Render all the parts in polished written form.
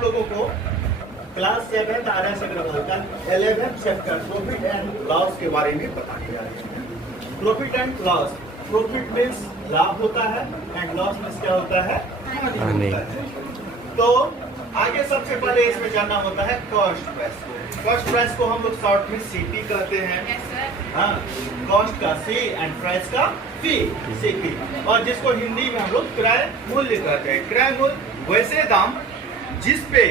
हम लोगों को class 7 RS Aggarwal 11 chapter profit and loss के बारे में पता किया है। Profit and loss, profit means लाभ होता है एंड लॉस मीन्स क्या होता है, हानि होता है। तो आगे सबसे पहले इसमें जानना होता है कॉस्ट प्राइस को। कॉस्ट प्राइस को हम लोग शॉर्ट में सीपी कहते हैं। हाँ, कॉस्ट का सी एंड प्राइस का पी, सीपी, और जिसको हिंदी में हम लोग क्रय मूल्य कहते हैं। क्रय मूल्य वैसे दाम जिस पे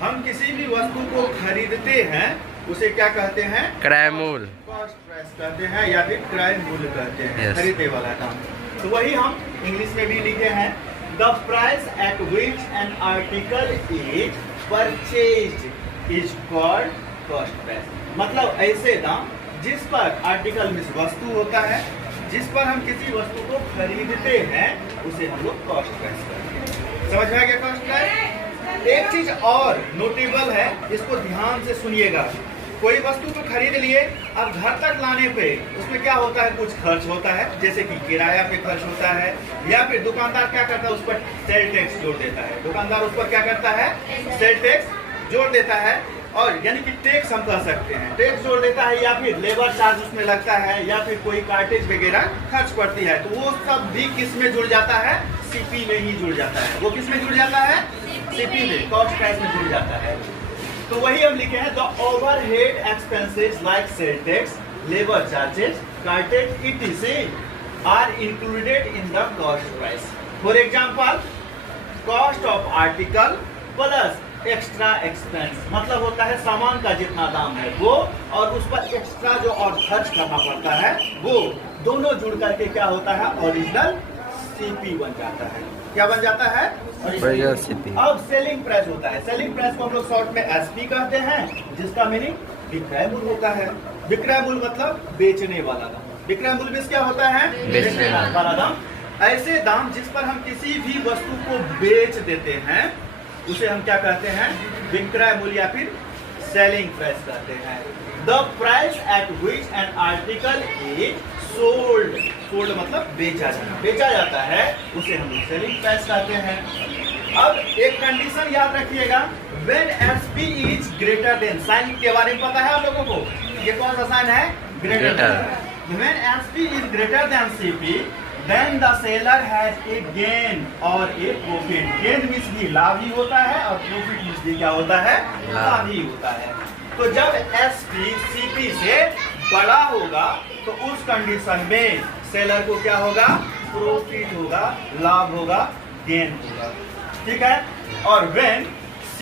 हम किसी भी वस्तु को खरीदते हैं उसे क्या कहते हैं, क्रय मूल्य, कॉस्ट प्राइस कहते हैं या फिर क्रय मूल्य कहते हैं। Yes. खरीदे वाला दाम। तो वही हम इंग्लिश में भी लिखे हैं, the price at which an article is purchased is called cost price. मतलब ऐसे दाम जिस पर आर्टिकल में वस्तु होता है, जिस पर हम किसी वस्तु को खरीदते हैं उसे हम लोग कॉस्ट प्राइस कहते हैं। समझ में आ गया कॉस्ट प्राइस? एक चीज और नोटेबल है, इसको ध्यान से सुनिएगा। कोई वस्तु को खरीद लिए, अब घर तक लाने पे उसमें क्या होता है, कुछ खर्च होता है, जैसे कि किराया पे खर्च होता है, या फिर दुकानदार क्या करता है, उस पर सेल टैक्स जोड़ देता है। दुकानदार उस पर क्या करता है, सेल टैक्स जोड़ देता है, और यानी कि टैक्स हम कह सकते हैं, टैक्स जोड़ देता है, या फिर लेबर चार्ज उसमें लगता है, या फिर कोई कार्टेज वगैरह खर्च पड़ती है। तो वो सब भी किस में जुड़ जाता है, सीपी में ही जुड़ जाता है। वो किस में जुड़ जाता है, सीपी में, कॉस्ट प्राइस में जुड़ जाता है। तो वही हम लिखे हैं, the overhead expenses like sale tax, labour charges, cartage etc are included in the cost price. For example, cost of article plus extra expense, मतलब होता है सामान का जितना दाम है वो, और उस पर एक्स्ट्रा जो और खर्च करना पड़ता है वो, दोनों जुड़ करके क्या होता है, ओरिजिनल सीपी बन जाता है। क्या बन जाता है, ओरिजिनल सीपी। अब सेलिंग प्राइस होता है। सेलिंग प्राइस को हम लोग शॉर्ट में एसपी कहते हैं, जिसका मीनिंग विक्रय मूल्य होता है। विक्रय मूल्य मतलब बेचने वाला दाम। विक्रय मूल्य में क्या होता है, बेचने वाला दाम। ऐसे दाम जिस पर हम किसी भी वस्तु को बेच देते हैं उसे हम क्या कहते हैं, विक्रय मूल्य या फिर सेलिंग प्राइस कहते हैं। The price at which an article is sold, sold मतलब बेचा जाना, बेचा जाता है, उसे हम लोग सेलिंग प्राइस कहते हैं। अब एक कंडीशन याद रखिएगा, when SP is greater than, sign के बारे में पता है आप लोगों को, ये कौन सा साइन है, greater than. When SP is greater than CP then the seller has a gain और ए प्रॉफिट। गेन मींस भी लाभ ही होता है, और प्रॉफिट मींस भी क्या होता है, लाभ ही होता है। तो जब एसपी सीपी से बड़ा होगा तो उस कंडीशन में सेलर को क्या होगा, प्रॉफिट होगा, लाभ होगा, गेन होगा। ठीक है। और व्हेन